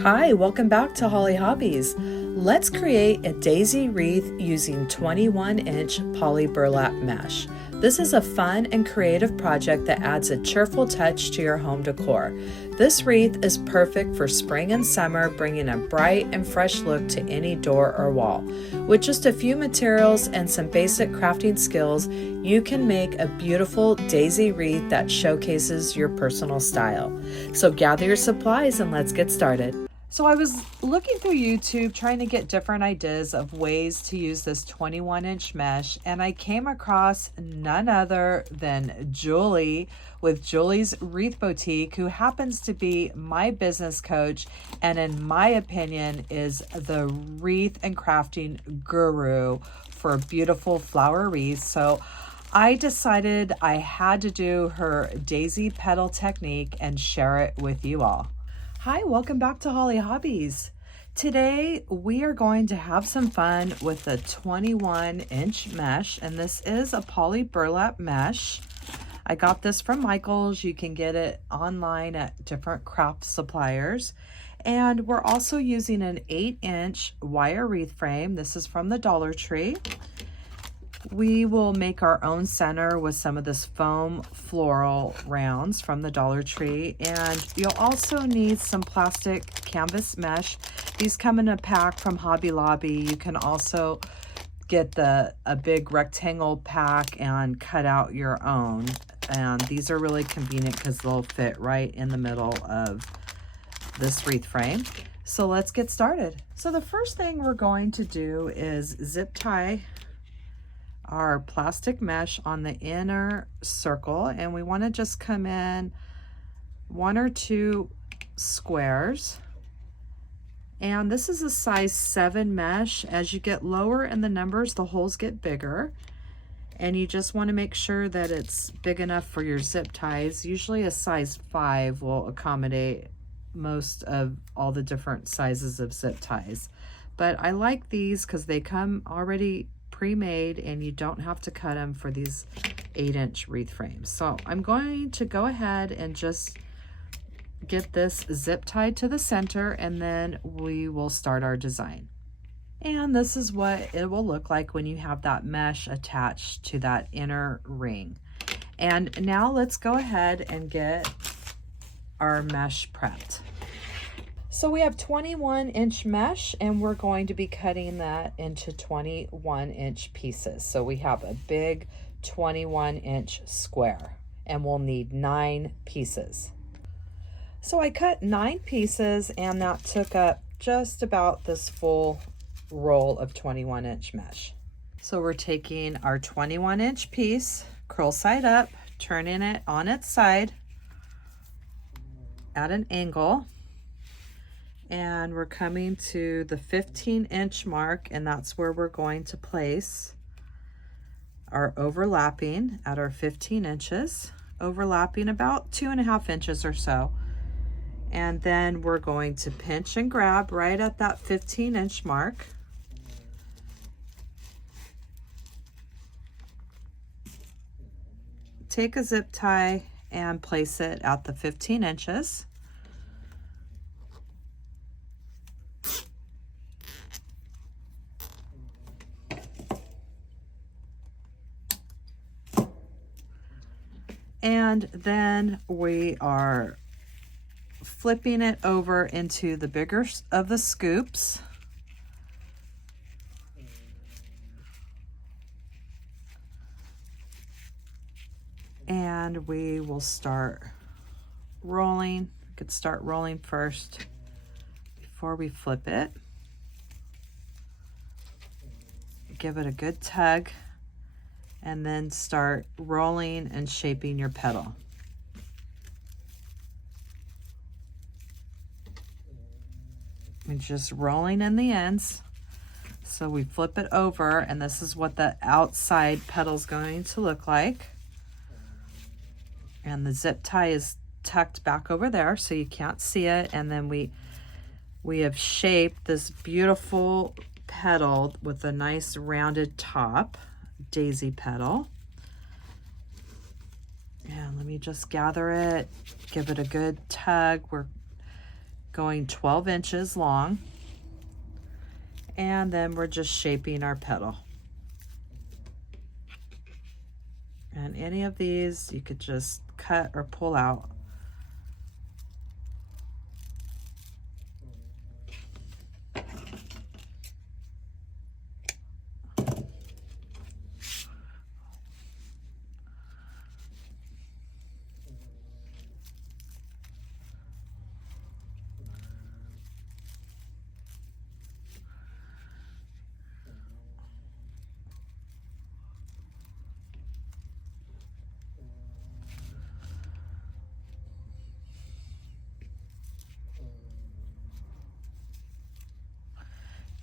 Hi, welcome back to Hollie Hobbies. Let's create a daisy wreath using 21-inch poly burlap mesh. This is a fun and creative project that adds a cheerful touch to your home decor. This wreath is perfect for spring and summer, bringing a bright and fresh look to any door or wall. With just a few materials and some basic crafting skills, you can make a beautiful daisy wreath that showcases your personal style. So gather your supplies and let's get started. So I was looking through YouTube trying to get different ideas of ways to use this 21-inch mesh, and I came across none other than Julie with Julie's Wreath Boutique, who happens to be my business coach and in my opinion is the wreath and crafting guru for beautiful flower wreaths. So I decided I had to do her daisy petal technique and share it with you all. Hi, welcome back to Hollie Hobbies. Today we are going to have some fun with the 21-inch mesh, and this is a poly burlap mesh. I got this from Michael's. You can get it online at different craft suppliers. And we're also using an 8-inch wire wreath frame. This is from the Dollar Tree. We will make our own center with some of this foam floral rounds from the Dollar Tree, and you'll also need some plastic canvas mesh. These come in a pack from Hobby Lobby. You can also get a big rectangle pack and cut out your own, and these are really convenient because they'll fit right in the middle of this wreath frame. So let's get started. So the first thing we're going to do is zip tie our plastic mesh on the inner circle, and we want to just come in 1 or 2 squares, and this is a size 7 mesh. As you get lower in the numbers, the holes get bigger, and you just want to make sure that it's big enough for your zip ties. Usually a size 5 will accommodate most of all the different sizes of zip ties, but I like these because they come already pre-made and you don't have to cut them for these 8-inch wreath frames. So I'm going to go ahead and just get this zip tied to the center, and then we will start our design. And this is what it will look like when you have that mesh attached to that inner ring. And now let's go ahead and get our mesh prepped. So we have 21-inch mesh, and we're going to be cutting that into 21-inch pieces. So we have a big 21-inch square, and we'll need 9 pieces. So I cut 9 pieces, and that took up just about this full roll of 21-inch mesh. So we're taking our 21-inch piece, curl side up, turning it on its side at an angle, and we're coming to the 15-inch mark, and that's where we're going to place our overlapping at our 15 inches, overlapping about 2.5 inches or so. And then we're going to pinch and grab right at that 15-inch mark. Take a zip tie and place it at the 15 inches. And then we are flipping it over into the bigger of the scoops. And we will start rolling. We could start rolling first before we flip it. Give it a good tug, and then start rolling and shaping your petal. And just rolling in the ends. So we flip it over, and this is what the outside petal is going to look like. And the zip tie is tucked back over there so you can't see it. And then we have shaped this beautiful petal with a nice rounded top, daisy petal. And let me just gather it, give it a good tug. We're going 12 inches long. And then we're just shaping our petal. And any of these you could just cut or pull out.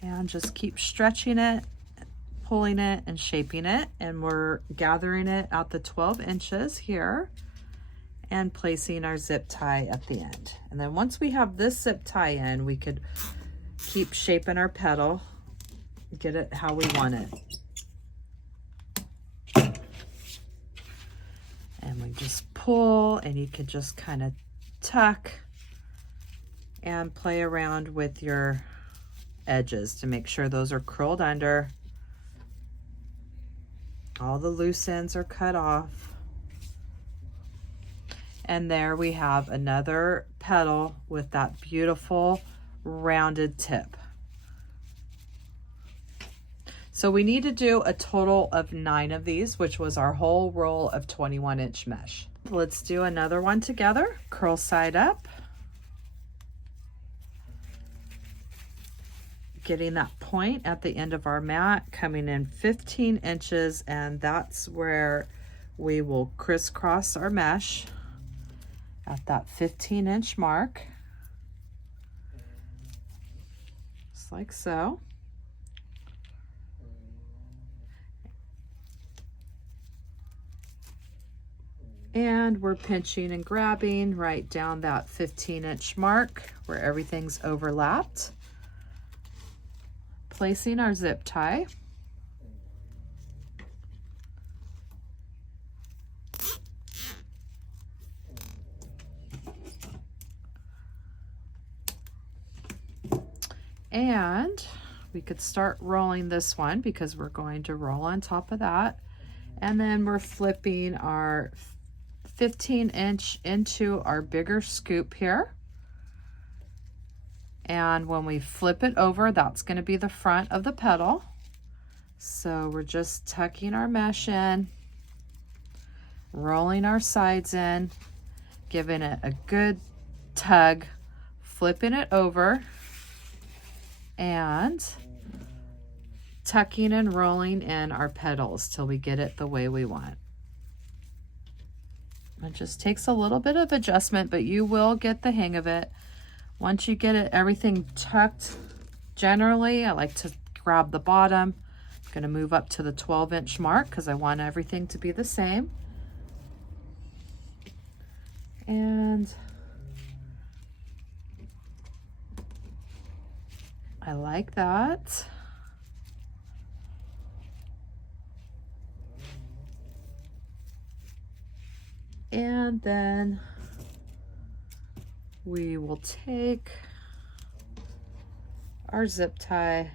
And just keep stretching it, pulling it, and shaping it. And we're gathering it out the 12 inches here and placing our zip tie at the end. And then once we have this zip tie in, we could keep shaping our petal, get it how we want it. And we just pull, and you could just kind of tuck and play around with your edges to make sure those are curled under. All the loose ends are cut off. And there we have another petal with that beautiful rounded tip. So we need to do a total of 9 of these, which was our whole roll of 21-inch mesh. Let's do another one together. Curl side up. Getting that point at the end of our mat, coming in 15 inches, and that's where we will crisscross our mesh at that 15-inch mark, just like so. And we're pinching and grabbing right down that 15-inch mark where everything's overlapped. Placing our zip tie. And we could start rolling this one because we're going to roll on top of that. And then we're flipping our 15-inch into our bigger scoop here. And when we flip it over, that's going to be the front of the petal. So we're just tucking our mesh in, rolling our sides in, giving it a good tug, flipping it over, and tucking and rolling in our petals till we get it the way we want. It just takes a little bit of adjustment, but you will get the hang of it. Once you get it, everything tucked, generally, I like to grab the bottom. I'm going to move up to the 12-inch mark because I want everything to be the same. And I like that. And then we will take our zip tie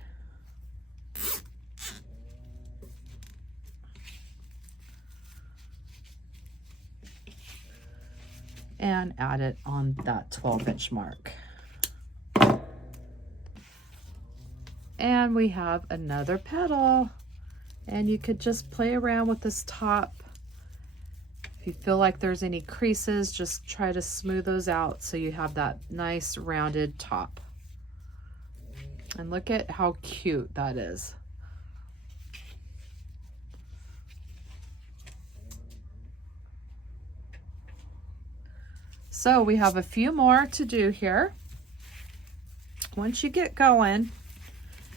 and add it on that 12-inch mark. And we have another petal, and you could just play around with this top. If you feel like there's any creases, just try to smooth those out so you have that nice rounded top. And look at how cute that is. So we have a few more to do here. Once you get going,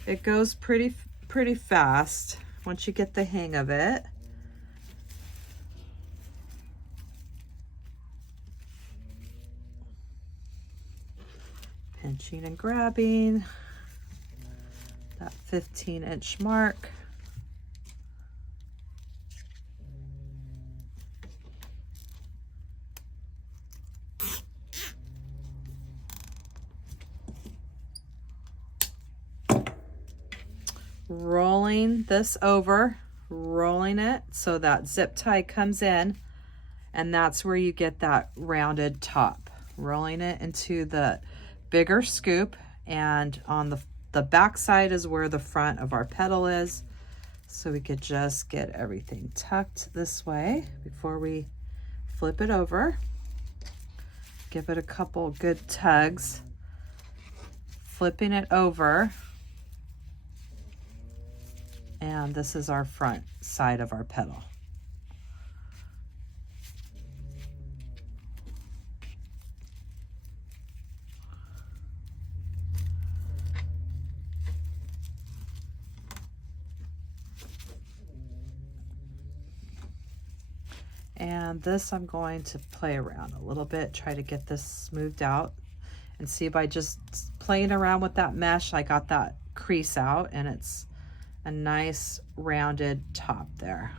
it goes pretty fast once you get the hang of it. Pinching and grabbing that 15-inch mark. rolling this over, rolling it so that zip tie comes in, and that's where you get that rounded top. Rolling it into the bigger scoop, and on the back side is where the front of our petal is. So we could just get everything tucked this way before we flip it over. Give it a couple good tugs. Flipping it over. And this is our front side of our petal. And this I'm going to play around a little bit, try to get this smoothed out, and see by just playing around with that mesh, I got that crease out, and it's a nice rounded top there.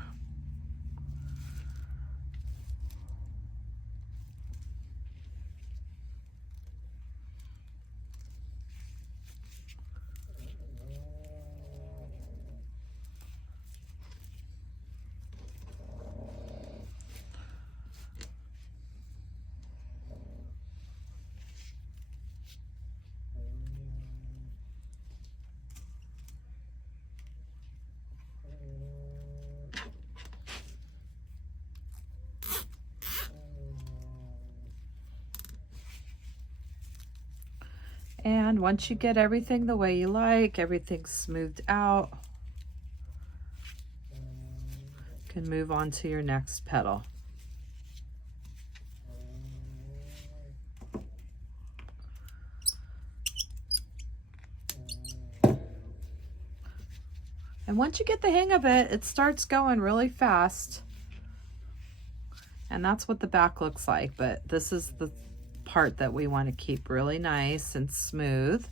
And once you get everything the way you like, everything's smoothed out, you can move on to your next petal. And once you get the hang of it, it starts going really fast. And that's what the back looks like, but this is the part that we want to keep really nice and smooth.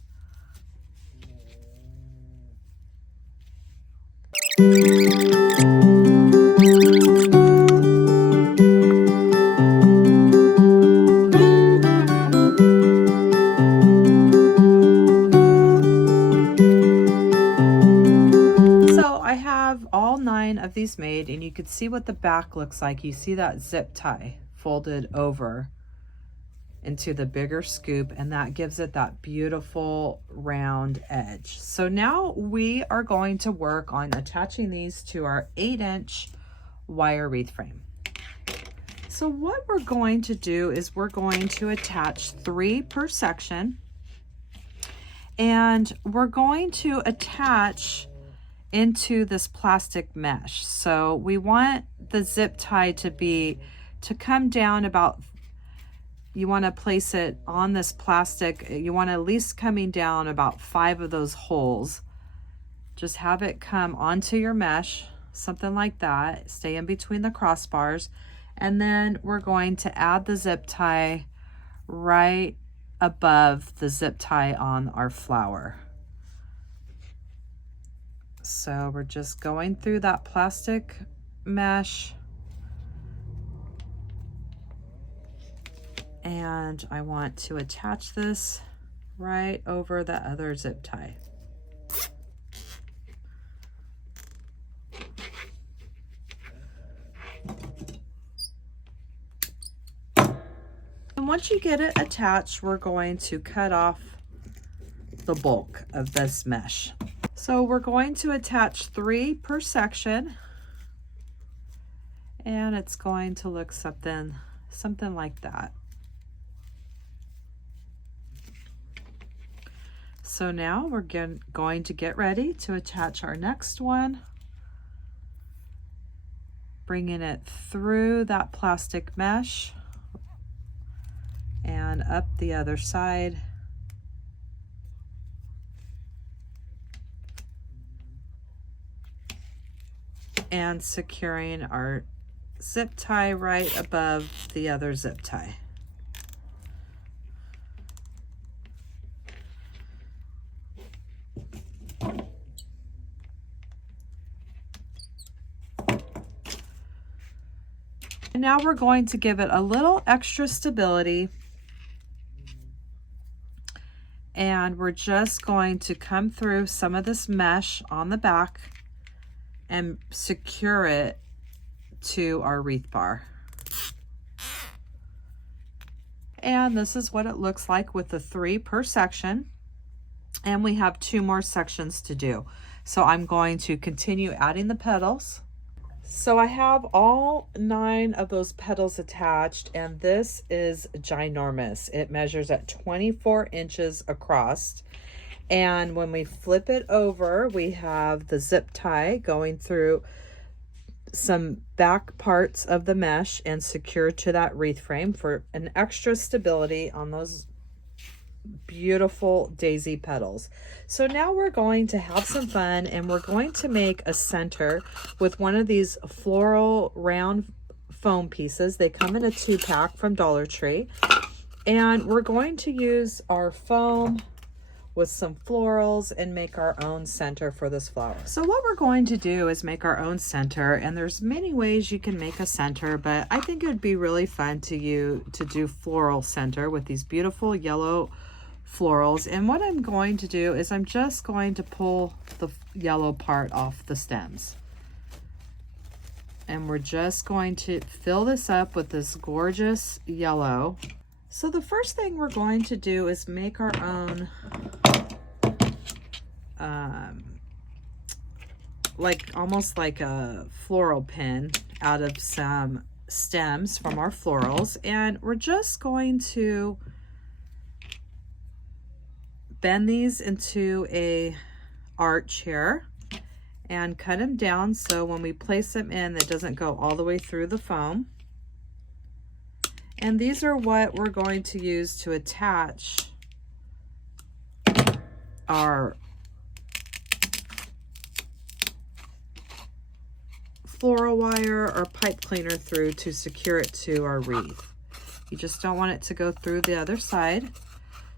So I have all 9 of these made, and you can see what the back looks like. You see that zip tie folded over into the bigger scoop, and that gives it that beautiful round edge. So now we are going to work on attaching these to our 8-inch wire wreath frame. So what we're going to do is we're going to attach 3 per section, and we're going to attach into this plastic mesh. So we want the zip tie to come down about, you want to place it on this plastic. You want at least coming down about 5 of those holes. Just have it come onto your mesh, something like that. Stay in between the crossbars. And then we're going to add the zip tie right above the zip tie on our flower. So we're just going through that plastic mesh. And I want to attach this right over the other zip tie. And once you get it attached, we're going to cut off the bulk of this mesh. So we're going to attach 3 per section, and it's going to look something like that. So now we're going to get ready to attach our next one, bringing it through that plastic mesh and up the other side. And securing our zip tie right above the other zip tie. And now we're going to give it a little extra stability, And we're just going to come through some of this mesh on the back and secure it to our wreath bar. And this is what it looks like with the 3 per section. And we have 2 more sections to do. So I'm going to continue adding the petals. So I have all 9 of those petals attached, and this is ginormous. It measures at 24 inches across. And when we flip it over, we have the zip tie going through some back parts of the mesh and secure to that wreath frame for an extra stability on those beautiful daisy petals. So now we're going to have some fun, and we're going to make a center with one of these floral round foam pieces. They come in a 2-pack from Dollar Tree, and we're going to use our foam with some florals and make our own center for this flower. So what we're going to do is make our own center, and there's many ways you can make a center, but I think it would be really fun to do floral center with these beautiful yellow florals. And what I'm going to do is I'm just going to pull the yellow part off the stems. And we're just going to fill this up with this gorgeous yellow. So the first thing we're going to do is make our own almost like a floral pin out of some stems from our florals, and we're just going to bend these into a arch here and cut them down so when we place them in, it doesn't go all the way through the foam. And these are what we're going to use to attach our floral wire or pipe cleaner through to secure it to our wreath. You just don't want it to go through the other side.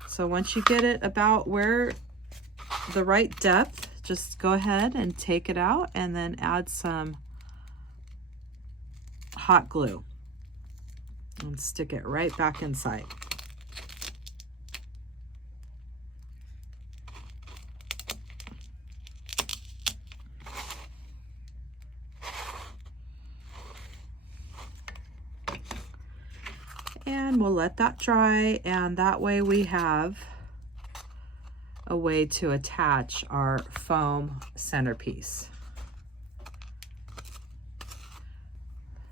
So once you get it about where the right depth, just go ahead and take it out and then add some hot glue and stick it right back inside. And we'll let that dry, and that way we have a way to attach our foam centerpiece.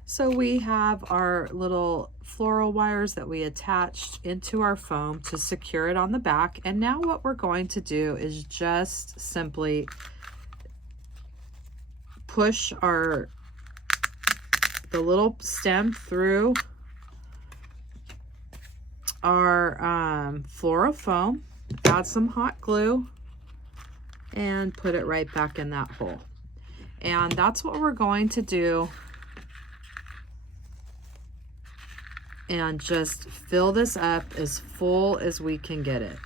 So we have our little floral wires that we attached into our foam to secure it on the back. And now what we're going to do is just simply push the little stem through our floral foam, add some hot glue, and put it right back in that hole. And that's what we're going to do, and just fill this up as full as we can get it.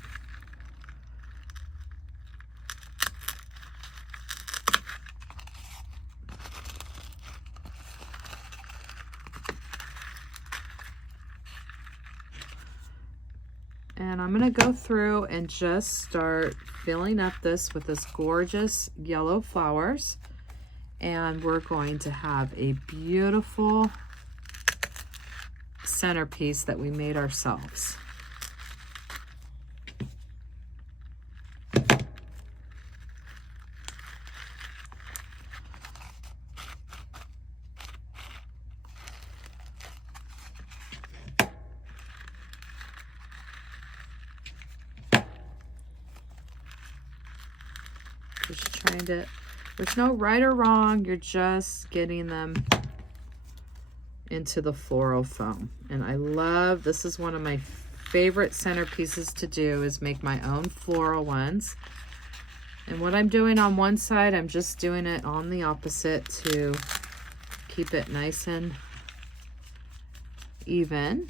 And I'm going to go through and just start filling up this with this gorgeous yellow flowers. And we're going to have a beautiful centerpiece that we made ourselves. Just trying to, there's no right or wrong, you're just getting them into the floral foam. And I love, this is one of my favorite centerpieces to do, is make my own floral ones. And what I'm doing on one side, I'm just doing it on the opposite to keep it nice and even.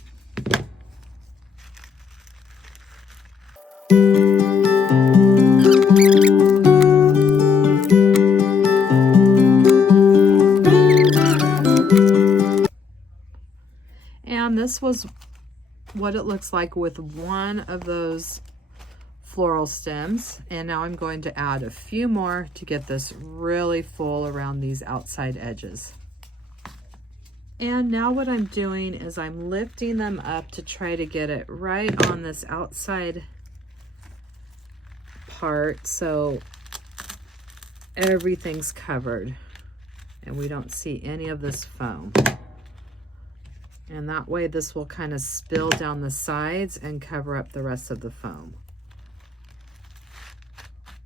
And this was what it looks like with one of those floral stems, and now I'm going to add a few more to get this really full around these outside edges. And now what I'm doing is I'm lifting them up to try to get it right on this outside part so everything's covered and we don't see any of this foam. And that way this will kind of spill down the sides and cover up the rest of the foam.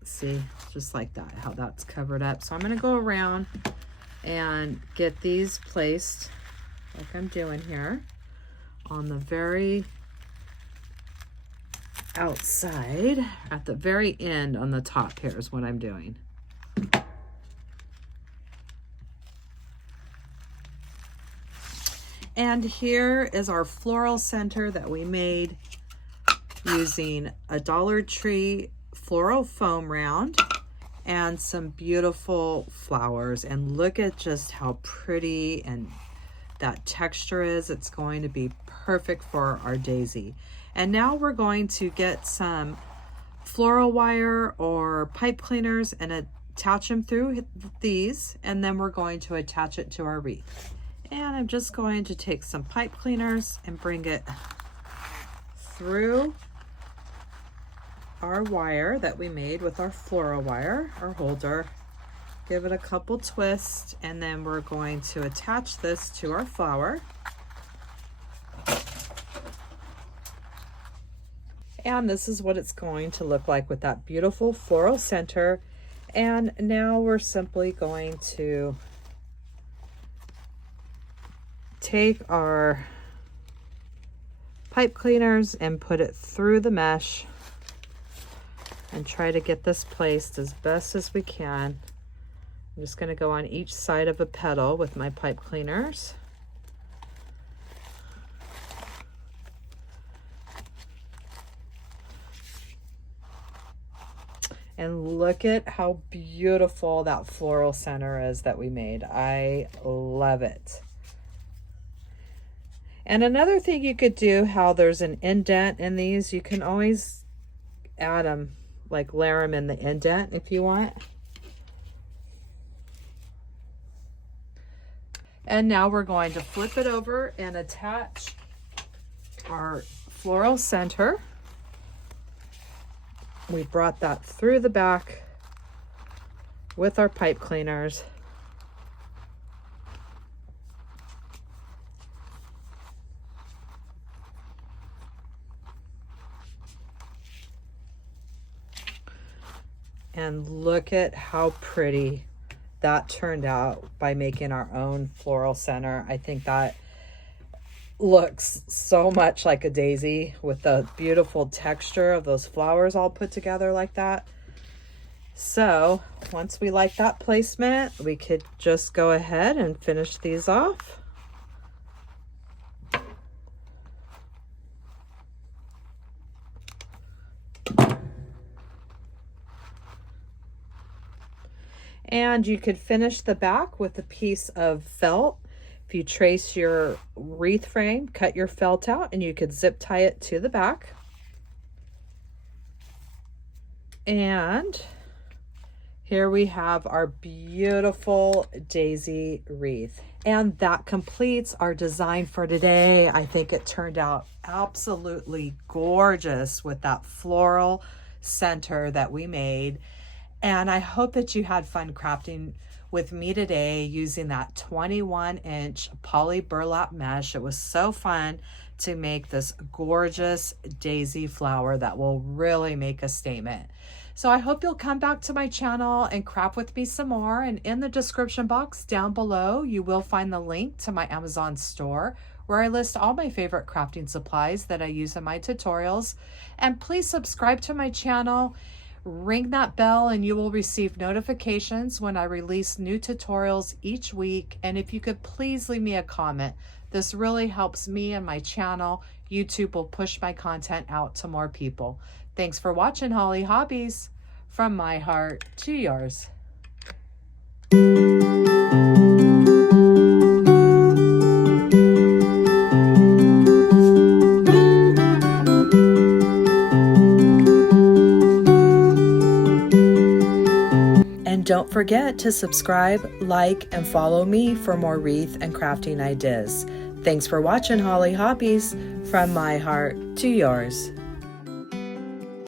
See, just like that, how that's covered up. So I'm going to go around and get these placed like I'm doing here on the very outside, at the very end on the top here is what I'm doing. And here is our floral center that we made using a Dollar Tree floral foam round and some beautiful flowers. And look at just how pretty and that texture is. It's going to be perfect for our daisy. And now we're going to get some floral wire or pipe cleaners and attach them through these, and then we're going to attach it to our wreath. And I'm just going to take some pipe cleaners and bring it through our wire that we made with our floral wire, our holder. Give it a couple twists, and then we're going to attach this to our flower. And this is what it's going to look like with that beautiful floral center. And now we're simply going to take our pipe cleaners and put it through the mesh and try to get this placed as best as we can. I'm just going to go on each side of a petal with my pipe cleaners. And look at how beautiful that floral center is that we made. I love it. And another thing you could do, how there's an indent in these, you can always add them, like layer them in the indent if you want. And now we're going to flip it over and attach our floral center. We brought that through the back with our pipe cleaners. And look at how pretty that turned out by making our own floral center. I think that looks so much like a daisy with the beautiful texture of those flowers all put together like that. So once we like that placement, we could just go ahead and finish these off. And you could finish the back with a piece of felt. If you trace your wreath frame, cut your felt out, and you could zip tie it to the back. And here we have our beautiful daisy wreath. And that completes our design for today. I think it turned out absolutely gorgeous with that floral center that we made. And I hope that you had fun crafting with me today using that 21-inch poly burlap mesh. It was so fun to make this gorgeous daisy flower that will really make a statement. So I hope you'll come back to my channel and craft with me some more. And in the description box down below, you will find the link to my Amazon store where I list all my favorite crafting supplies that I use in my tutorials. And please subscribe to my channel. Ring that bell and you will receive notifications when I release new tutorials each week. And if you could please leave me a comment, this really helps me and my channel. YouTube will push my content out to more people. Thanks for watching Hollie Hobbies. From my heart to yours. don't forget to subscribe, like, and follow me for more wreath and crafting ideas. Thanks for watching, Hollie Hobbies, from my heart to yours.